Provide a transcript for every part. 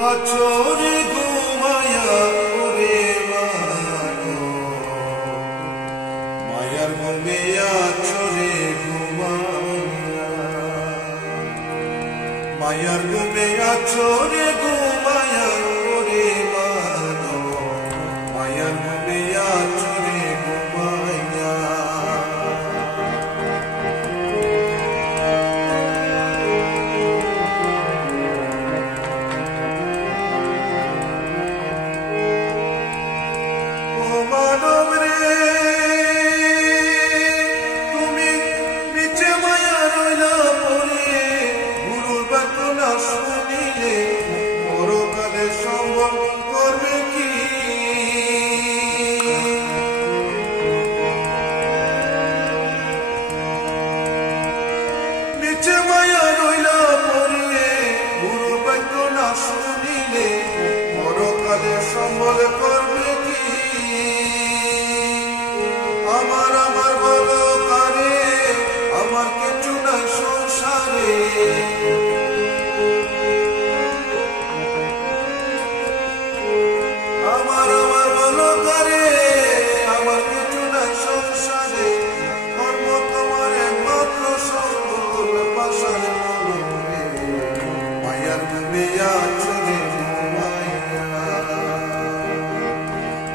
আচরে ঘুমায়া ওরে মানো মায়ার ঘুমে আচরে ঘুমায়া মায়ার ঘুমে আচরে ঘুমায়া ওরে মানো মায়ার ঘুমে আচরে ঘুমায়া সম্বল করবে কি আমার আমার বলো কারে আমার কিছু নাই সংসারে আমার আমার বলো কারে আমার কিছু নাই সংসারে কর্ম তোমার একমাত্র সম্বল পাশার মনে মায়ার ঘুমে আচরে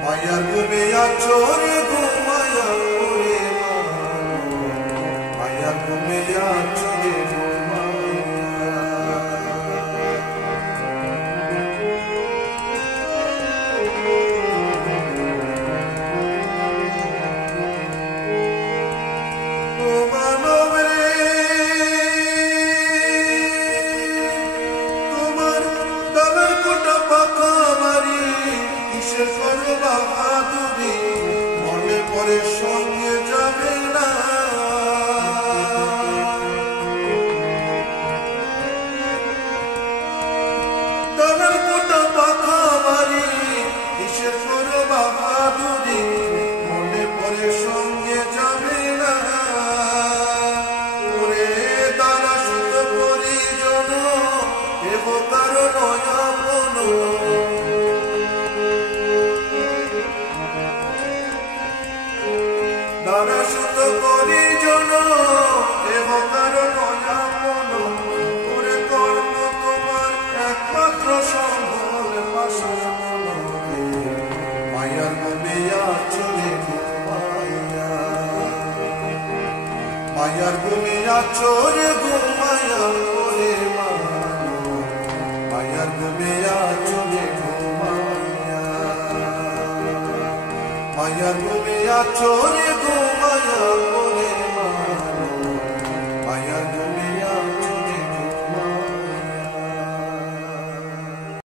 মায়ার ঘুমে আচরে ঘুমায়া ওরে মানো মায়ার ঘুমে আচরে বাহাদুরি মনে পরে সঙ্গে যাবে না দানার কোটা পাখা মারি কিসের করো বাহাদুরি মনে পরে সঙ্গে যাবে না ওরে দানা শুধু পরিজন এব কারো নয়া মনো দানা শুধু পরিজন এব কারো নয়া মনো ওরে কর্ম তোমার একমাত্র সম্বল পাশার মনে মায়ার ঘুমে আচরে ঘুমায়া মায়ার ঘুমে আচরে ঘুমায়া ওরে মানো মায়ার ঘুমে আচরে ঘুমায়া মায়ার ঘুমে আচরে ঘুমায়া